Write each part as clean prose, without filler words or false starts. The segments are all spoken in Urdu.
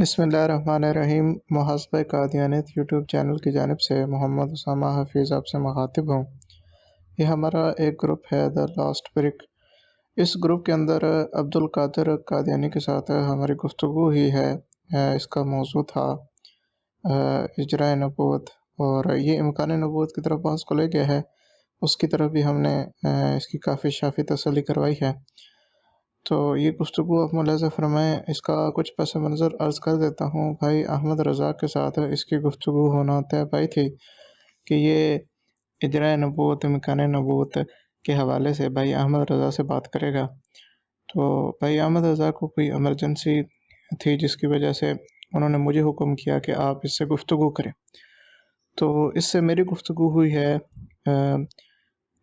بسم اللہ الرحمن الرحیم۔ محاسبہ قادیانیت یوٹیوب چینل کی جانب سے محمد اسامہ حفیظ آپ سے مخاطب ہوں۔ یہ ہمارا ایک گروپ ہے دا لاسٹ بریک۔ اس گروپ کے اندر عبدالقادر قادیانی کے ساتھ ہماری گفتگو ہی ہے۔ اس کا موضوع تھا اجراء نبوت، اور یہ امکان نبوت کی طرف بحث کو لے گیا ہے۔ اس کی طرف بھی ہم نے اس کی کافی شافی تسلی کروائی ہے، تو یہ گفتگو آپ ملاحظہ فرمائیں۔ اس کا کچھ پس منظر عرض کر دیتا ہوں۔ بھائی احمد رضا کے ساتھ اس کی گفتگو ہونا طے پائی تھی کہ یہ اجراء نبوت، امکان نبوت کے حوالے سے بھائی احمد رضا سے بات کرے گا۔ تو بھائی احمد رضا کو کوئی ایمرجنسی تھی جس کی وجہ سے انہوں نے مجھے حکم کیا کہ آپ اس سے گفتگو کریں۔ تو اس سے میری گفتگو ہوئی ہے۔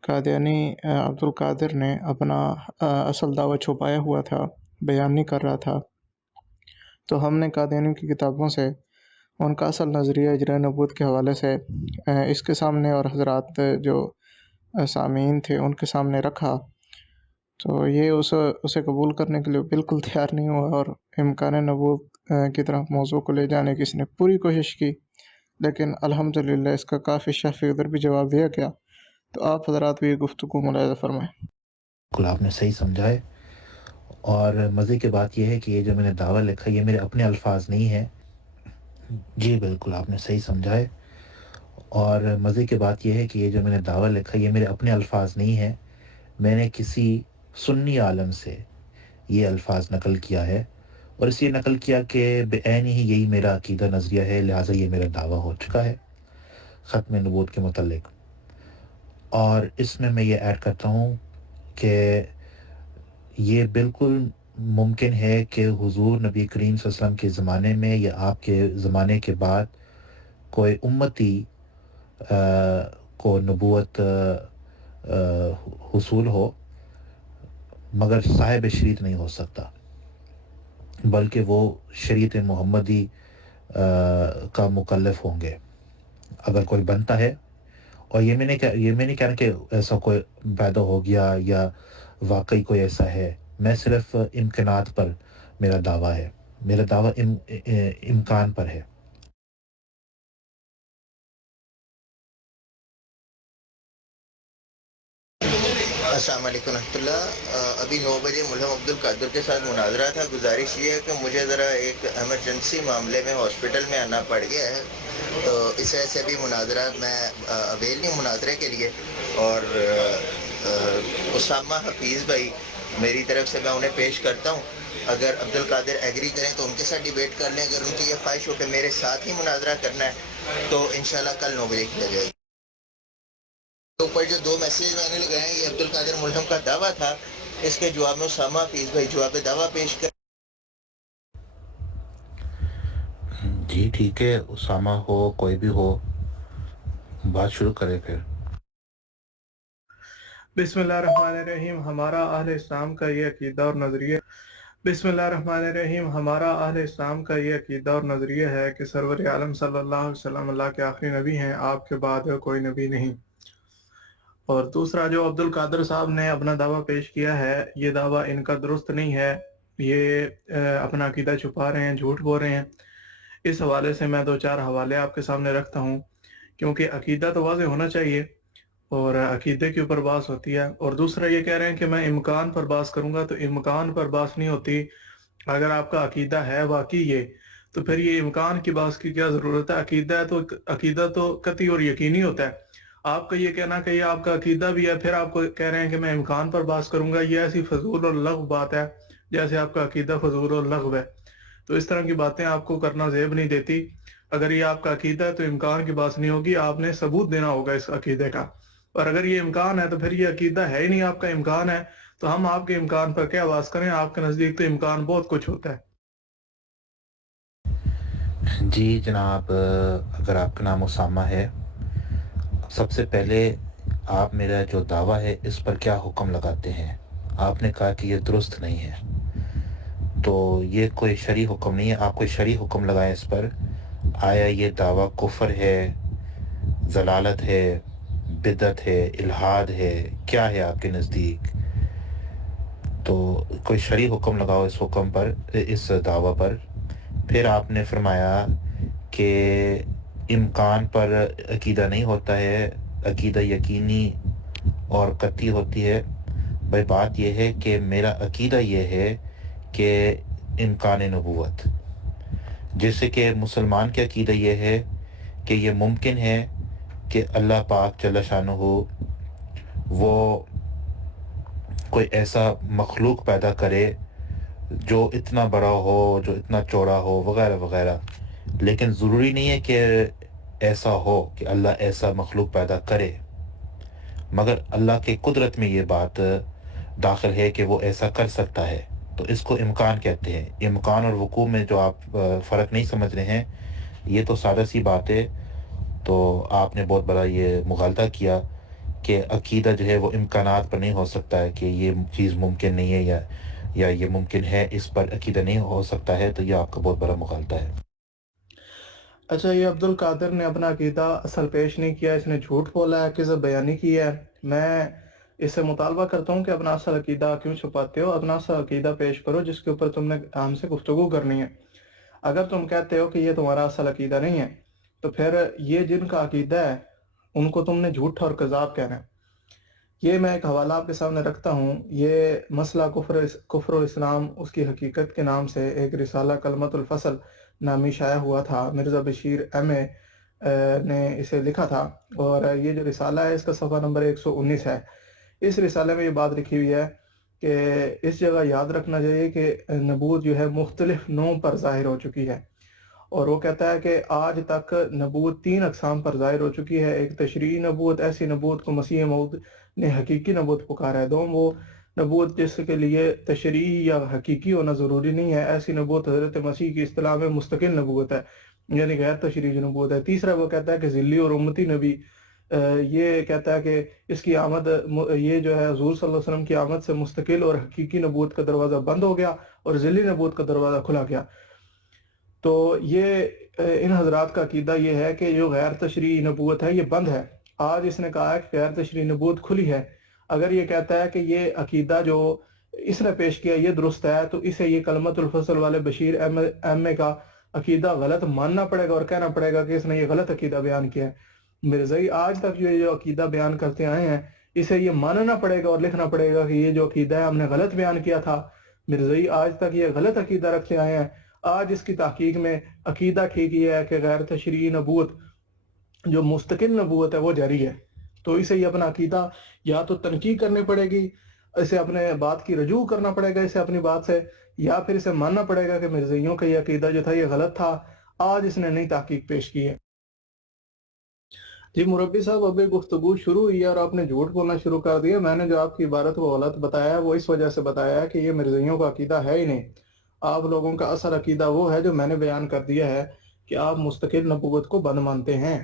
قادیانی عبدالقادر نے اپنا اصل دعویٰ چھپایا ہوا تھا، بیان نہیں کر رہا تھا۔ تو ہم نے قادیانی کی کتابوں سے ان کا اصل نظریہ اجراء نبوت کے حوالے سے اس کے سامنے اور حضرات جو سامعین تھے ان کے سامنے رکھا، تو یہ اسے قبول کرنے کے لیے بالکل تیار نہیں ہوا، اور امکان نبوت کی طرف موضوع کو لے جانے کی اس نے پوری کوشش کی، لیکن الحمدللہ اس کا کافی شافی ادھر بھی جواب دیا گیا۔ تو آپ حضرات بھی یہ گفتگو ملاحظہ فرمائیں۔ بالکل آپ نے صحیح سمجھا ہے، اور مزے کی بات یہ ہے کہ یہ جو میں نے دعویٰ لکھا یہ میرے اپنے الفاظ نہیں ہیں۔ جی بالکل آپ نے صحیح سمجھا ہے، اور مزے کی بات یہ ہے کہ یہ جو میں نے دعویٰ لکھا یہ میرے اپنے الفاظ نہیں ہیں، میں نے کسی سنی عالم سے یہ الفاظ نقل کیا ہے، اور اس لیے نقل کیا کہ بعین ہی یہی میرا عقیدہ نظریہ ہے، لہٰذا یہ میرا دعویٰ ہو چکا ہے ختم نبوت کے متعلق۔ اور اس میں یہ ایڈ کرتا ہوں کہ یہ بالکل ممکن ہے کہ حضور نبی کریم صلی اللہ علیہ وسلم کے زمانے میں یا آپ کے زمانے کے بعد کوئی امتی کو نبوت حصول ہو، مگر صاحب شریعت نہیں ہو سکتا، بلکہ وہ شریعت محمدی کا مکلف ہوں گے اگر کوئی بنتا ہے۔ اور یہ میں نہیں کہنا کہ ایسا کوئی پیدا ہو گیا یا واقعی کوئی ایسا ہے، میں صرف امکانات پر میرا دعویٰ ہے، میرا دعویٰ امکان پر ہے۔ السلام علیکم ورحمۃ اللہ۔ ابھی 9 بجے ملہم عبدالقادر کے ساتھ مناظرہ تھا۔ گزارش یہ ہے کہ مجھے ذرا ایک ایمرجنسی معاملے میں ہاسپٹل میں آنا پڑ گیا ہے، تو اس وجہ سے ابھی مناظرہ میں اویل نہیں مناظرے کے لیے۔ اور اسامہ حفیظ بھائی میری طرف سے میں انہیں پیش کرتا ہوں، اگر عبدالقادر ایگری کریں تو ان کے ساتھ ڈیبیٹ کر لیں، اگر ان کی یہ خواہش ہو کہ میرے ساتھ ہی مناظرہ کرنا ہے تو انشاءاللہ کل 9 بجے کیا جائے گا۔ اوپر جو 2 میسیج میں نے لگائے ہیں، یہ عبدالقادر ملہم کا دعویٰ تھا، اس کے جواب میں اسامہ حفیظ بھائی جواب دعویٰ پیش کر۔ جی ٹھیک ہے، اسامہ ہو کوئی بھی ہو، بات شروع کرے پھر۔ بسم اللہ الرحمن الرحیم۔ ہمارا اہل اسلام کا یہ عقیدہ اور نظریہ ہے کہ سرور عالم صلی اللہ علیہ وسلم اللہ کے آخری نبی ہیں، آپ کے بعد کوئی نبی نہیں۔ اور دوسرا جو عبدالقادر صاحب نے اپنا دعویٰ پیش کیا ہے، یہ دعویٰ ان کا درست نہیں ہے، یہ اپنا عقیدہ چھپا رہے ہیں، جھوٹ بول رہے ہیں۔ اس حوالے سے میں 2-4 حوالے آپ کے سامنے رکھتا ہوں، کیونکہ عقیدہ تو واضح ہونا چاہیے اور عقیدے کے اوپر بحث ہوتی ہے۔ اور دوسرا یہ کہہ رہے ہیں کہ میں امکان پر بحث کروں گا، تو امکان پر بحث نہیں ہوتی۔ اگر آپ کا عقیدہ ہے واقعی یہ، تو پھر یہ امکان کی بحث کی کیا ضرورت ہے؟ عقیدہ تو قطعی اور یقینی ہوتا ہے۔ آپ کا یہ کہنا کہ یہ آپ کا عقیدہ بھی ہے، پھر آپ کو کہہ رہے ہیں کہ میں امکان پر بحث کروں گا، یہ ایسی فضول اور لغو بات ہے جیسے آپ کا عقیدہ فضول اور لغو ہے۔ تو اس طرح کی باتیں آپ کو کرنا زیب نہیں دیتی۔ اگر یہ آپ کا عقیدہ ہے تو امکان کی بات نہیں ہوگی، آپ نے ثبوت دینا ہوگا اس عقیدے کا۔ اور اگر یہ امکان ہے تو پھر یہ عقیدہ ہے ہی نہیں، آپ کا امکان ہے، تو ہم آپ کے امکان پر کیا بات کریں؟ آپ کے نزدیک تو امکان بہت کچھ ہوتا ہے۔ جی جناب، اگر آپ کا نام اسامہ ہے، سب سے پہلے آپ میرا جو دعویٰ ہے اس پر کیا حکم لگاتے ہیں؟ آپ نے کہا کہ یہ درست نہیں ہے، تو یہ کوئی شرعی حکم نہیں ہے، آپ کوئی شرعی حکم لگائیں اس پر۔ آیا یہ دعویٰ کفر ہے، ضلالت ہے، بدعت ہے، الحاد ہے، کیا ہے آپ کے نزدیک؟ تو کوئی شرعی حکم لگاؤ اس حکم پر، اس دعویٰ پر پھر آپ نے فرمایا کہ امکان پر عقیدہ نہیں ہوتا ہے، عقیدہ یقینی اور قطعی ہوتی ہے۔ بھائی بات یہ ہے کہ میرا عقیدہ یہ ہے کہ امکان نبوت، جیسے کہ مسلمان کا عقیدہ یہ ہے کہ یہ ممکن ہے کہ اللہ پاک جل شانہ وہ کوئی ایسا مخلوق پیدا کرے جو اتنا بڑا ہو، جو اتنا چوڑا ہو، وغیرہ وغیرہ، لیکن ضروری نہیں ہے کہ ایسا ہو کہ اللہ ایسا مخلوق پیدا کرے، مگر اللہ کے قدرت میں یہ بات داخل ہے کہ وہ ایسا کر سکتا ہے، تو اس کو امکان کہتے ہیں۔ امکان اور وقوع میں جو آپ فرق نہیں سمجھ رہے ہیں، یہ تو سادہ سی بات ہے، تو آپ نے بہت بڑا یہ مغالطہ کیا کہ عقیدہ جو ہے وہ امکانات پر نہیں ہو سکتا ہے، کہ یہ چیز ممکن نہیں ہے یا یہ ممکن ہے، اس پر عقیدہ نہیں ہو سکتا ہے، تو یہ آپ کا بہت بڑا مغالطہ ہے۔ اچھا، یہ عبد القادر نے اپنا عقیدہ اصل پیش نہیں کیا، اس نے جھوٹ بولا ہے، کذب بیانی کی ہے۔ میں اس سے مطالبہ کرتا ہوں کہ اپنا اصل عقیدہ کیوں چھپاتے ہو؟ اپنا اصل عقیدہ پیش کرو جس کے اوپر تم نے ہم سے گفتگو کرنی ہے۔ اگر تم کہتے ہو کہ یہ تمہارا اصل عقیدہ نہیں ہے، تو پھر یہ جن کا عقیدہ ہے ان کو تم نے جھوٹ اور کذاب کہنا ہے۔ یہ میں ایک حوالہ آپ کے سامنے رکھتا ہوں، یہ مسئلہ کفر و اسلام اس کی حقیقت کے نام سے ایک رسالہ کلمۃ الفصل نامی شائع ہوا تھا۔ مرزا بشیر ایم اے نے اسے لکھا تھا، اور یہ جو رسالہ ہے اس کا صفحہ نمبر 119 ہے۔ اس رسالے میں یہ بات لکھی ہوئی ہے کہ اس جگہ یاد رکھنا چاہیے کہ نبوت جو ہے مختلف نوع پر ظاہر ہو چکی ہے، اور وہ کہتا ہے کہ آج تک نبوت 3 اقسام پر ظاہر ہو چکی ہے۔ ایک تشریعی نبوت، ایسی نبوت کو مسیح موعود نے حقیقی نبوت پکارا ہے۔ دوم وہ نبوت جس کے لیے تشریعی یا حقیقی ہونا ضروری نہیں ہے، ایسی نبوت حضرت مسیح کی اصطلاح میں مستقل نبوت ہے، یعنی غیر تشریعی نبوت ہے۔ تیسرا وہ کہتا ہے کہ ذلی اور امتی نبی، یہ کہتا ہے کہ اس کی آمد، یہ جو ہے حضور صلی اللہ علیہ وسلم کی آمد سے مستقل اور حقیقی نبوت کا دروازہ بند ہو گیا اور ذلی نبوت کا دروازہ کھلا گیا۔ تو یہ ان حضرات کا عقیدہ یہ ہے کہ جو غیر تشریعی نبوت ہے یہ بند ہے۔ آج اس نے کہا ہے کہ غیر تشریعی نبوت کھلی ہے۔ اگر یہ کہتا ہے کہ یہ عقیدہ جو اس نے پیش کیا یہ درست ہے، تو اسے یہ کلمۃ الفصل والے بشیر ایم اے کا عقیدہ غلط ماننا پڑے گا اور کہنا پڑے گا کہ اس نے یہ غلط عقیدہ بیان کیا ہے۔ مرزائی آج تک جو عقیدہ بیان کرتے آئے ہیں، اسے یہ ماننا پڑے گا اور لکھنا پڑے گا کہ یہ جو عقیدہ ہے ہم نے غلط بیان کیا تھا۔ مرزائی آج تک یہ غلط عقیدہ رکھتے آئے ہیں۔ آج اس کی تحقیق میں عقیدہ ٹھیک یہ ہے کہ غیر تشریعی نبوت جو مستقل نبوت ہے وہ جاری ہے۔ تو اسے یہ اپنا عقیدہ یا تو تنقید کرنی پڑے گی، اسے اپنے بات کی رجوع کرنا پڑے گا اسے اپنی بات سے، یا پھر اسے ماننا پڑے گا کہ مرزائیوں کا یہ عقیدہ جو تھا یہ غلط تھا۔ آج اس نے نئی تحقیق پیش کی ہے۔ جی مربی صاحب، ابھی گفتگو شروع ہوئی ہے اور آپ نے جھوٹ بولنا شروع کر دیا۔ میں نے جو آپ کی عبارت کو غلط بتایا ہے وہ اس وجہ سے بتایا ہے کہ یہ مرزائیوں کا عقیدہ ہے ہی نہیں۔ آپ لوگوں کا اصل عقیدہ وہ ہے جو میں نے بیان کر دیا ہے کہ آپ مستقل نبوت کو بند مانتے ہیں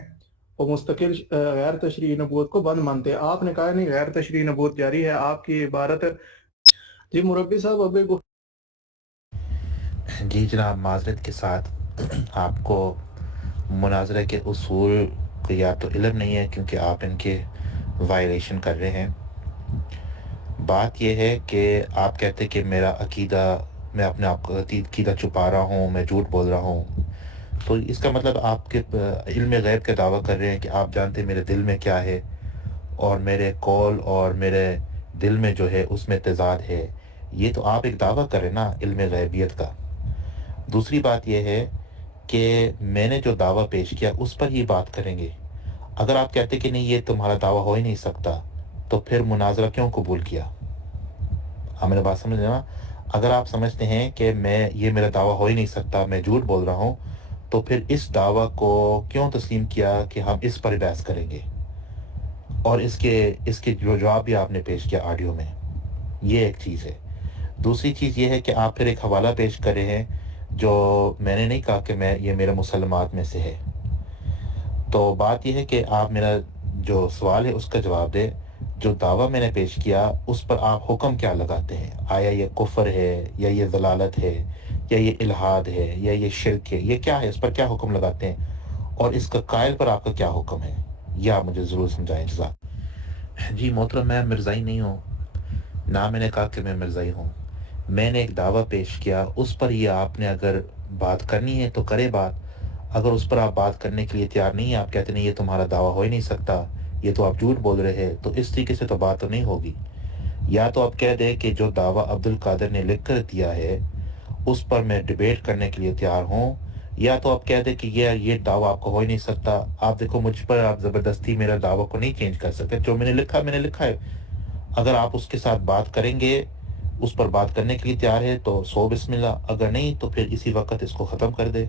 اور مستقل غیر تشریعی نبوت کو بند مانتے ہیں۔ آپ نے کہا نہیں غیر تشریعی نبوت جاری ہے، آپ کی عبارت۔ جی مربی صاحب، ابھی جی جناب، معذرت کے ساتھ آپ کو مناظرہ کے اصول کا یا تو علم نہیں ہے کیونکہ آپ ان کے وائلیشن کر رہے ہیں۔ بات یہ ہے کہ آپ کہتے کہ میرا عقیدہ، میں اپنے آپ کا عقیدہ چھپا رہا ہوں، میں جھوٹ بول رہا ہوں، تو اس کا مطلب آپ کے علم غیب کا دعویٰ کر رہے ہیں کہ آپ جانتے ہیں میرے دل میں کیا ہے، اور میرے قول اور میرے دل میں جو ہے اس میں تضاد ہے۔ یہ تو آپ ایک دعویٰ کریں نا علم غیبیت کا۔ دوسری بات یہ ہے کہ میں نے جو دعویٰ پیش کیا اس پر ہی بات کریں گے۔ اگر آپ کہتے کہ نہیں یہ تمہارا دعویٰ ہو ہی نہیں سکتا، تو پھر مناظرہ کیوں قبول کیا؟ آپ میرے بات سمجھ لینا۔ اگر آپ سمجھتے ہیں کہ یہ میرا دعویٰ ہو ہی نہیں سکتا، میں جھوٹ بول رہا ہوں، تو پھر اس دعویٰ کو کیوں تسلیم کیا کہ ہم اس پر بحث کریں گے؟ اور اس کے جو جواب بھی آپ نے پیش کیا آڈیو میں، یہ ایک چیز ہے۔ دوسری چیز یہ ہے کہ آپ پھر ایک حوالہ پیش کر رہے ہیں جو میں نے نہیں کہا کہ یہ میرے مسلمات میں سے ہے۔ تو بات یہ ہے کہ آپ میرا جو سوال ہے اس کا جواب دیں۔ جو دعویٰ میں نے پیش کیا اس پر آپ حکم کیا لگاتے ہیں؟ آیا یہ کفر ہے یا یہ ضلالت ہے یا یہ الحاد ہے یا یہ شرک ہے؟ یہ کیا ہے؟ اس پر کیا حکم لگاتے ہیں؟ اور اس کا قائل پر آپ کا کیا حکم ہے؟ یہ آپ مجھے ضرور سمجھائیں جزاک۔ جی محترم، میں مرزائی نہیں ہوں، نہ میں نے کہا کہ میں مرزائی ہوں۔ میں نے ایک دعویٰ پیش کیا، اس پر ہی آپ نے اگر بات کرنی ہے تو کرے بات. اگر اس پر آپ بات کرنے کے لیے تیار نہیں ہیں, آپ کہتے نہیں یہ تمہارا دعویٰ ہو ہی نہیں سکتا, یہ تو آپ جھوٹ بول رہے ہیں, تو اس طریقے سے تو بات تو نہیں ہوگی. یا تو آپ کہہ دیں کہ جو دعویٰ عبد القادر نے لکھ کر دیا ہے اس پر میں ڈیبیٹ کرنے کے لیے تیار ہوں, یا تو آپ کہہ دیں کہ یہ دعویٰ آپ کو ہو ہی نہیں سکتا. آپ دیکھو مجھ پر آپ زبردستی میرا دعویٰ کو نہیں چینج کر سکتے, جو میں نے لکھا ہے. اگر آپ اس کے ساتھ بات کریں گے, اس پر بات کرنے کے لیے تیار ہے تو سو بسم اللہ, اگر نہیں تو پھر اسی وقت اس کو ختم کر دے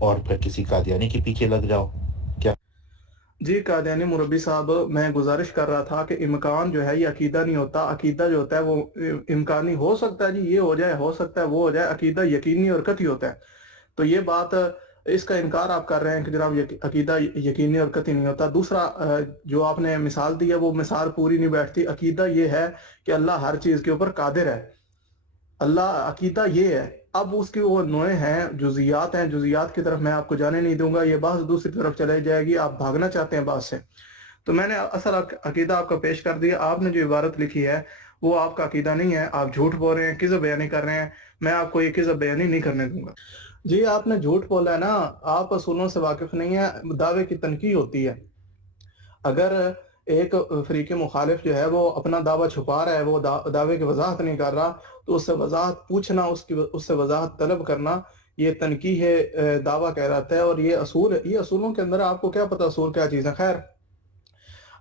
اور پھر کسی قادیانی کے پیچھے لگ جاؤ. کیا جی قادیانی مربی صاحب, میں گزارش کر رہا تھا کہ امکان جو ہے یہ عقیدہ نہیں ہوتا. عقیدہ جو ہوتا ہے وہ امکانی ہو سکتا ہے, جی یہ ہو جائے, ہو سکتا ہے وہ ہو جائے. عقیدہ یقینی اور قطعی ہوتا ہے. تو یہ بات, اس کا انکار آپ کر رہے ہیں کہ جناب عقیدہ یقینی اور قطعی نہیں ہوتا. دوسرا جو آپ نے مثال دی ہے وہ مثال پوری نہیں بیٹھتی. عقیدہ یہ ہے کہ اللہ ہر چیز کے اوپر قادر ہے, اللہ عقیدہ یہ ہے. اب اس کی وہ نوعیں ہیں, جزیات ہیں, جزیات کی طرف میں آپ کو جانے نہیں دوں گا, یہ بحث دوسری طرف چلے جائے گی. آپ بھاگنا چاہتے ہیں بات سے, تو میں نے اصل عقیدہ آپ کو پیش کر دیا. آپ نے جو عبارت لکھی ہے وہ آپ کا عقیدہ نہیں ہے, آپ جھوٹ بول رہے ہیں, کذب بیانی کر رہے ہیں. میں آپ کو یہ کذب بیانی نہیں کرنے دوں گا. جی آپ نے جھوٹ بولا ہے نا, آپ اصولوں سے واقف نہیں ہیں. دعوے کی تنقید ہوتی ہے. اگر ایک فریق مخالف جو ہے وہ اپنا دعویٰ چھپا رہا ہے, وہ دعوے کی وضاحت نہیں کر رہا, تو اس سے وضاحت پوچھنا, اس سے وضاحت طلب کرنا, یہ تنقید ہے, دعویٰ کہلاتا ہے. اور یہ اصول, یہ اصولوں کے اندر آپ کو کیا پتہ اصول کیا چیز ہے. خیر,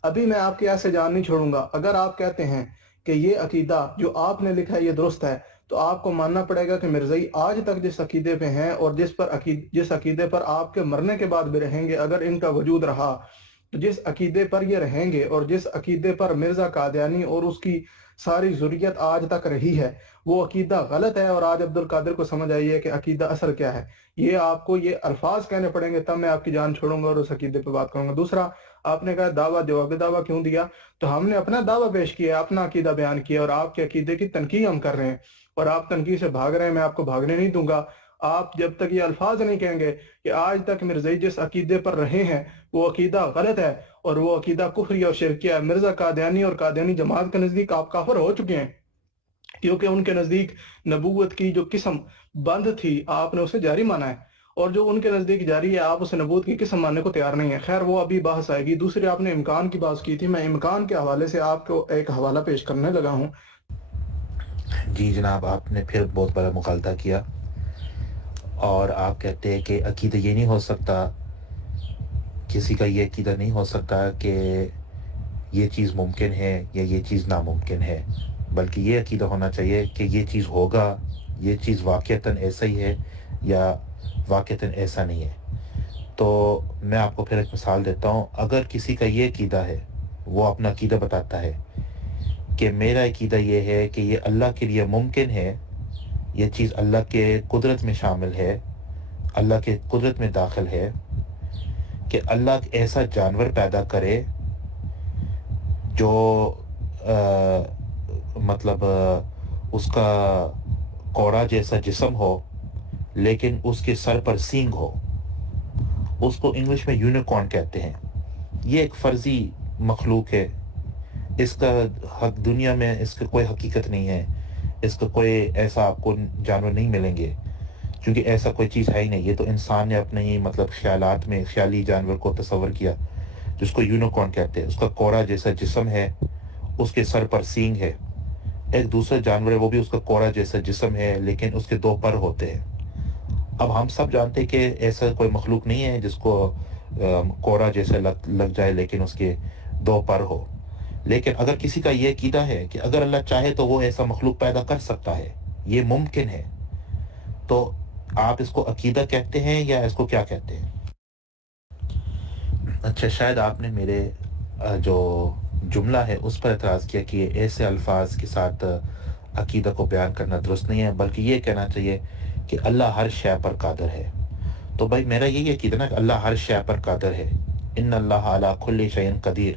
ابھی میں آپ کی ایسے جان نہیں چھوڑوں گا. اگر آپ کہتے ہیں کہ یہ عقیدہ جو آپ نے لکھا ہے یہ درست ہے, تو آپ کو ماننا پڑے گا کہ مرزائی آج تک جس عقیدے پہ ہیں اور جس عقیدے پر آپ کے مرنے کے بعد بھی رہیں گے, اگر ان کا وجود رہا تو جس عقیدے پر یہ رہیں گے, اور جس عقیدے پر مرزا قادیانی اور اس کی ساری ذریت آج تک رہی ہے, وہ عقیدہ غلط ہے. اور آج عبد القادر کو سمجھ آئی ہے کہ عقیدہ اصل کیا ہے. یہ آپ کو یہ الفاظ کہنے پڑیں گے, تب میں آپ کی جان چھوڑوں گا اور اس عقیدے پہ بات کروں گا. دوسرا, آپ نے کہا دعویٰ جواب دعویٰ کیوں دیا, تو ہم نے اپنا دعویٰ پیش کیا, اپنا عقیدہ بیان کیا, اور آپ کے عقیدے کی تنقید ہم کر رہے ہیں, اور آپ تنقید سے بھاگ رہے ہیں. میں آپ کو بھاگنے نہیں دوں گا. آپ جب تک یہ الفاظ نہیں کہیں گے کہ آج تک مرزائی جس عقیدے پر رہے ہیں وہ عقیدہ غلط ہے اور وہ عقیدہ کفری اور شرکیہ ہے, مرزا قادیانی اور قادیانی جماعت کے نزدیک آپ کافر ہو چکے ہیں, کیونکہ ان کے نزدیک نبوت کی جو قسم بند تھی آپ نے اسے جاری مانا ہے, اور جو ان کے نزدیک جاری ہے آپ اسے نبوت کی قسم ماننے کو تیار نہیں ہے. خیر وہ ابھی بحث آئے گی. دوسری آپ نے امکان کی بات کی تھی, میں امکان کے حوالے سے آپ کو ایک حوالہ پیش کرنے لگا ہوں. جی جناب, آپ نے پھر بہت بڑا مغالطہ کیا, اور آپ کہتے ہیں کہ عقیدہ یہ نہیں ہو سکتا, کسی کا یہ عقیدہ نہیں ہو سکتا کہ یہ چیز ممکن ہے یا یہ چیز ناممکن ہے, بلکہ یہ عقیدہ ہونا چاہیے کہ یہ چیز ہوگا, یہ چیز واقعتاً ایسا ہی ہے یا واقعتاً ایسا نہیں ہے. تو میں آپ کو پھر ایک مثال دیتا ہوں. اگر کسی کا یہ عقیدہ ہے, وہ اپنا عقیدہ بتاتا ہے کہ میرا عقیدہ یہ ہے کہ یہ اللہ کے لیے ممکن ہے, یہ چیز اللہ کے قدرت میں شامل ہے, اللہ کے قدرت میں داخل ہے کہ اللہ ایسا جانور پیدا کرے جو مطلب اس کا کوڑا جیسا جسم ہو لیکن اس کے سر پر سینگ ہو. اس کو انگلش میں یونیکارن کہتے ہیں. یہ ایک فرضی مخلوق ہے, اس کا حق دنیا میں اس کا کوئی حقیقت نہیں ہے, اس کا کوئی ایسا آپ کو جانور نہیں ملیں گے, کیونکہ ایسا کوئی چیز ہے ہی نہیں. یہ تو انسان نے اپنے ہی مطلب خیالات میں خیالی جانور کو تصور کیا جس کو یونیکارن کہتے ہیں. اس کا کوڑا جیسا جسم ہے, اس کے سر پر سینگ ہے. ایک دوسرا جانور ہے, وہ بھی اس کا کوڑا جیسا جسم ہے لیکن اس کے 2 پر ہوتے ہیں. اب ہم سب جانتے ہیں کہ ایسا کوئی مخلوق نہیں ہے جس کو کوڑا جیسا لگ جائے لیکن اس کے 2 پر ہو. لیکن اگر کسی کا یہ عقیدہ ہے کہ اگر اللہ چاہے تو وہ ایسا مخلوق پیدا کر سکتا ہے, یہ ممکن ہے, تو آپ اس کو عقیدہ کہتے ہیں یا اس کو کیا کہتے ہیں؟ اچھا, شاید آپ نے میرے جو جملہ ہے اس پر اعتراض کیا کہ ایسے الفاظ کے ساتھ عقیدہ کو بیان کرنا درست نہیں ہے, بلکہ یہ کہنا چاہیے کہ اللہ ہر شے پر قادر ہے. تو بھائی میرا یہی عقیدہ نا کہ اللہ ہر شے پر قادر ہے. ان اللہ علی کل شیء قدیر.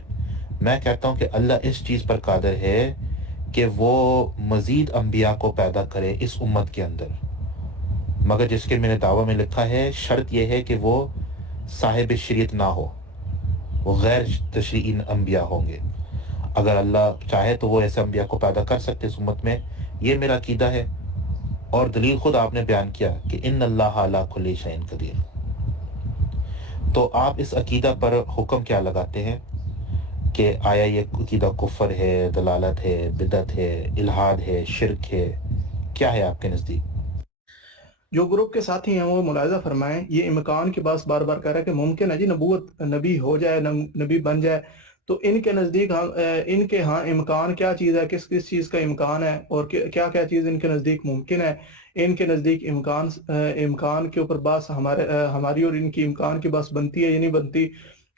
میں کہتا ہوں کہ اللہ اس چیز پر قادر ہے کہ وہ مزید انبیاء کو پیدا کرے اس امت کے اندر, مگر جس کے میرے دعویٰ میں لکھا ہے شرط یہ ہے کہ وہ صاحب شریعت نہ ہو, وہ غیر تشریعی انبیاء ہوں گے. اگر اللہ چاہے تو وہ ایسے انبیاء کو پیدا کر سکتے اس امت میں, یہ میرا عقیدہ ہے. اور دلیل خود آپ نے بیان کیا کہ ان اللہ علی کل شیء قدیر، تو آپ اس عقیدہ پر حکم کیا لگاتے ہیں کہ آیا یہ عقیدہ کفر ہے، دلالت ہے، بدعت ہے، الحاد ہے، شرک ہے، کیا ہے آپ کے نزدیک؟ جو گروپ کے ساتھی ہیں وہ ملاحظہ فرمائیں، یہ امکان کے پاس بار بار کہہ رہا ہے کہ ممکن ہے جی نبوت، نبی ہو جائے، نبی بن جائے، تو ان کے نزدیک ان کے ہاں امکان کیا چیز ہے، کس کس چیز کا امکان ہے، اور کیا کیا چیز ان کے نزدیک ممکن ہے۔ ان کے نزدیک امکان کے اوپر بات ہماری اور ان کی امکان کی بات بنتی ہے یا نہیں بنتی،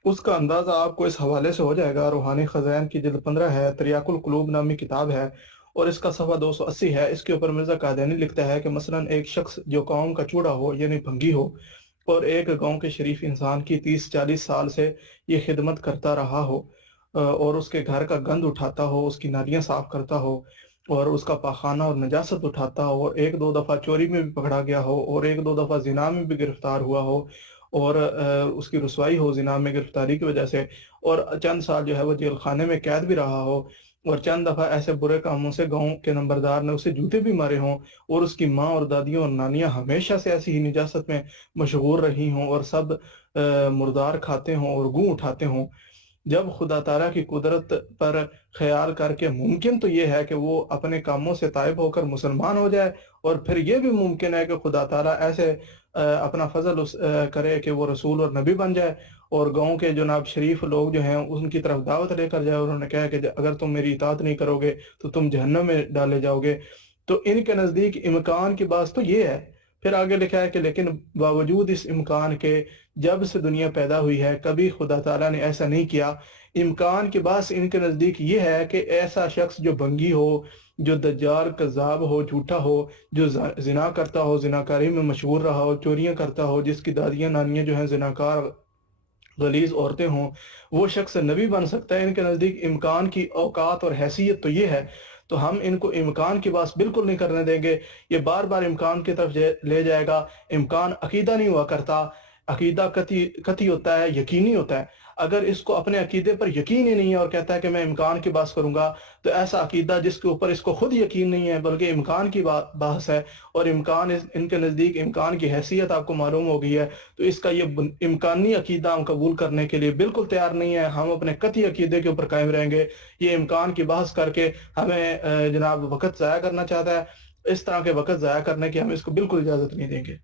اس کا اندازہ آپ کو اس حوالے سے ہو جائے گا۔ روحانی خزائن کی جلد 15 ہے، تریاق القلوب نامی کتاب ہے، اور اس کا صفحہ 280 ہے۔ اس کے اوپر مرزا قادیانی لکھتا ہے کہ مثلا ایک شخص جو قوم کا چوڑا ہو یعنی بھنگی ہو، اور ایک گاؤں کے شریف انسان کی 30-40 سال سے یہ خدمت کرتا رہا ہو، اور اس کے گھر کا گند اٹھاتا ہو، اس کی نالیاں صاف کرتا ہو، اور اس کا پاخانہ اور نجاست اٹھاتا ہو، اور ایک دو دفعہ چوری میں بھی پکڑا گیا ہو، اور ایک دو دفعہ زنا میں بھی گرفتار ہوا ہو، اور اس کی رسوائی ہو زنا میں گرفتاری کی وجہ سے، اور چند سال جو ہے وہ جیل خانے میں قید بھی رہا ہو، اور چند دفعہ ایسے برے کاموں سے گاؤں کے نمبردار نے اسے جوتے بھی مارے ہوں، اور اس کی ماں اور دادیوں اور نانیاں ہمیشہ سے ایسی ہی نجاست میں مشغول رہی ہوں، اور سب مردار کھاتے ہوں اور گوں اٹھاتے ہوں، جب خدا تعالیٰ کی قدرت پر خیال کر کے ممکن تو یہ ہے کہ وہ اپنے کاموں سے تائب ہو کر مسلمان ہو جائے، اور پھر یہ بھی ممکن ہے کہ خدا تعالیٰ ایسے اپنا فضل کرے کہ وہ رسول اور نبی بن جائے، اور گاؤں کے جناب شریف لوگ جو ہیں ان کی طرف دعوت لے کر جائے، اور انہوں نے کہا کہ اگر تم میری اطاعت نہیں کرو گے تو تم جہنم میں ڈالے جاؤ گے۔ تو ان کے نزدیک امکان کی بات تو یہ ہے۔ پھر آگے لکھا ہے کہ لیکن باوجود اس امکان کے جب سے دنیا پیدا ہوئی ہے کبھی خدا تعالیٰ نے ایسا نہیں کیا۔ امکان کے بعد ان کے نزدیک یہ ہے کہ ایسا شخص جو بھنگی ہو، جو دجال کذاب ہو، جھوٹا ہو، جو زنا کرتا ہو، زناکاری میں مشغول رہا ہو، چوریاں کرتا ہو، جس کی دادیاں نانیاں جو ہیں زناکار غلیظ عورتیں ہوں، وہ شخص نبی بن سکتا ہے۔ ان کے نزدیک امکان کی اوقات اور حیثیت تو یہ ہے، تو ہم ان کو امکان کی بات بالکل نہیں کرنے دیں گے۔ یہ بار بار امکان کی طرف لے جائے گا۔ امکان عقیدہ نہیں ہوا کرتا، عقیدہ قطعی ہوتا ہے، یقینی ہوتا ہے۔ اگر اس کو اپنے عقیدے پر یقین ہی نہیں ہے اور کہتا ہے کہ میں امکان کی بات کروں گا، تو ایسا عقیدہ جس کے اوپر اس کو خود یقین نہیں ہے بلکہ امکان کی بحث ہے، اور امکان ان کے نزدیک امکان کی حیثیت آپ کو معلوم ہو گئی ہے، تو اس کا یہ امکانی عقیدہ ہم قبول کرنے کے لیے بالکل تیار نہیں ہے۔ ہم اپنے قطعی عقیدے کے اوپر قائم رہیں گے۔ یہ امکان کی بحث کر کے ہمیں جناب وقت ضائع کرنا چاہتا ہے، اس طرح کے وقت ضائع کرنے کی ہم اس کو بالکل اجازت نہیں دیں گے۔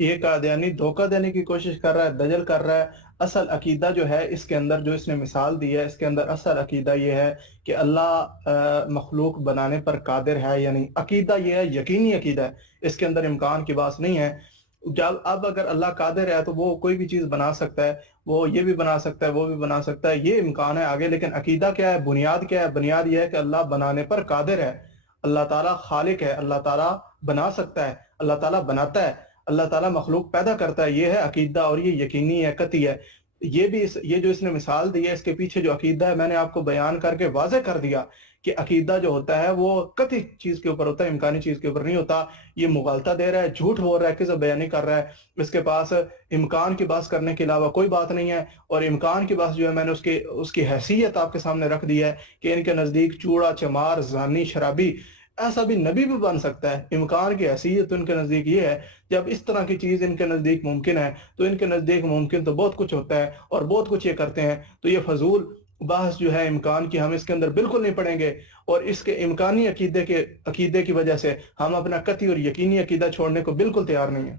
یہ قادیانی دھوکہ دینے کی کوشش کر رہا ہے، دجل کر رہا ہے۔ اصل عقیدہ جو ہے اس کے اندر، جو اس نے مثال دی ہے، اس کے اندر اصل عقیدہ یہ ہے کہ اللہ مخلوق بنانے پر قادر ہے یا نہیں۔ عقیدہ یہ ہے، یقینی عقیدہ ہے، اس کے اندر امکان کی بات نہیں ہے۔ اب اگر اللہ قادر ہے تو وہ کوئی بھی چیز بنا سکتا ہے، وہ یہ بھی بنا سکتا ہے، وہ بھی بنا سکتا ہے، یہ امکان ہے آگے۔ لیکن عقیدہ کیا ہے، بنیاد کیا ہے؟ بنیاد یہ ہے کہ اللہ بنانے پر قادر ہے، اللہ تعالیٰ خالق ہے، اللہ تعالیٰ بنا سکتا ہے، اللہ تعالیٰ بناتا ہے، اللہ تعالیٰ مخلوق پیدا کرتا ہے۔ یہ ہے عقیدہ، اور یہ یقینی ہے، قطعی ہے۔ یہ جو اس نے مثال دی ہے، اس کے پیچھے جو عقیدہ ہے میں نے آپ کو بیان کر کے واضح کر دیا کہ عقیدہ جو ہوتا ہے وہ قطعی چیز کے اوپر ہوتا ہے، امکانی چیز کے اوپر نہیں ہوتا۔ یہ مغالطہ دے رہا ہے، جھوٹ بول رہا ہے، کذب بیانی کر رہا ہے، اس کے پاس امکان کی بات کرنے کے علاوہ کوئی بات نہیں ہے۔ اور امکان کی بات جو ہے میں نے اس کی حیثیت آپ کے سامنے رکھ دی ہے کہ ان کے نزدیک چوڑا، چمار، زانی، شرابی ایسا بھی نبی بھی بن سکتا ہے۔ امکان کی حیثیت ان کے نزدیک یہ ہے، جب اس طرح کی چیز ان کے نزدیک ممکن ہے تو ان کے نزدیک ممکن تو بہت کچھ ہوتا ہے، اور بہت کچھ یہ کرتے ہیں۔ تو یہ فضول بحث جو ہے امکان کی، ہم اس کے اندر بالکل نہیں پڑیں گے، اور اس کے امکانی عقیدے کی وجہ سے ہم اپنا قطعی اور یقینی عقیدہ چھوڑنے کو بالکل تیار نہیں ہیں۔